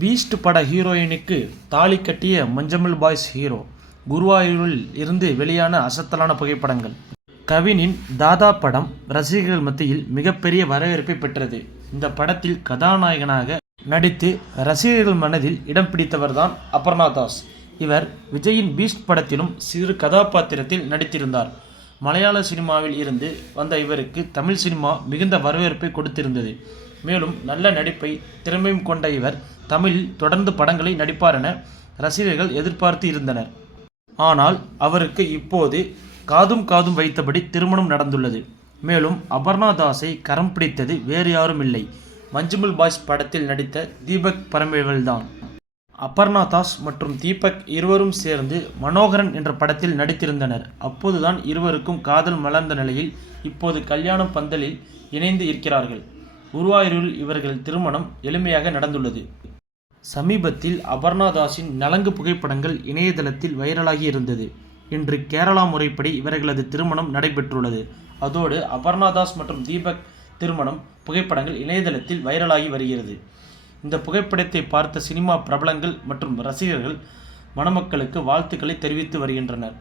Beast பட ஹீரோயினுக்கு தாலி கட்டிய மஞ்சள் பாய்ஸ் ஹீரோ. குருவாயூரில் இருந்து வெளியான அசத்தலான புகைப்படங்கள். கவினின் தாதா படம் ரசிகர்கள் மத்தியில் மிகப்பெரிய வரவேற்பை பெற்றது. இந்த படத்தில் கதாநாயகனாக நடித்து ரசிகர்கள் மனதில் இடம் பிடித்தவர்தான் அபர்ணா தாஸ். இவர் விஜயின் பீஸ்ட் படத்திலும் சிறு கதாபாத்திரத்தில் நடித்திருந்தார். மலையாள சினிமாவில் இருந்து வந்த இவருக்கு தமிழ் சினிமா மிகுந்த வரவேற்பை கொடுத்திருந்தது. மேலும் நல்ல நடிப்பை திறமையும் கொண்ட இவர் தமிழில் தொடர்ந்து படங்களை நடிப்பார் என ரசிகர்கள் எதிர்பார்த்து இருந்தனர். ஆனால் அவருக்கு இப்போது காதும் வைத்தபடி திருமணம் நடந்துள்ளது. மேலும் அபர்ணா தாஸை கரம் பிடித்தது வேறு யாரும் இல்லை, மஞ்சுமல் பாய்ஸ் படத்தில் நடித்த தீபக் பரமேவல்தான். அபர்ணா தாஸ் மற்றும் தீபக் இருவரும் சேர்ந்து மனோகரன் என்ற படத்தில் நடித்திருந்தனர். அப்போதுதான் இருவருக்கும் காதல் மலர்ந்த நிலையில் இப்போது கல்யாண பந்தலில் இணைந்து இருக்கிறார்கள். குருவாயூரில் இவர்கள் திருமணம் எளிமையாக நடந்துள்ளது. சமீபத்தில் அபர்ணா தாஸின் நலங்கு புகைப்படங்கள் இணையதளத்தில் வைரலாகி இருந்தது. இன்று கேரளா முறைப்படி இவர்களது திருமணம் நடைபெற்றுள்ளது. அதோடு அபர்ணா தாஸ் மற்றும் தீபக் திருமணம் புகைப்படங்கள் இணையதளத்தில் வைரலாகி வருகிறது. இந்த புகைப்படத்தை பார்த்த சினிமா பிரபலங்கள் மற்றும் ரசிகர்கள் மணமக்களுக்கு வாழ்த்துக்களை தெரிவித்து வருகின்றனர்.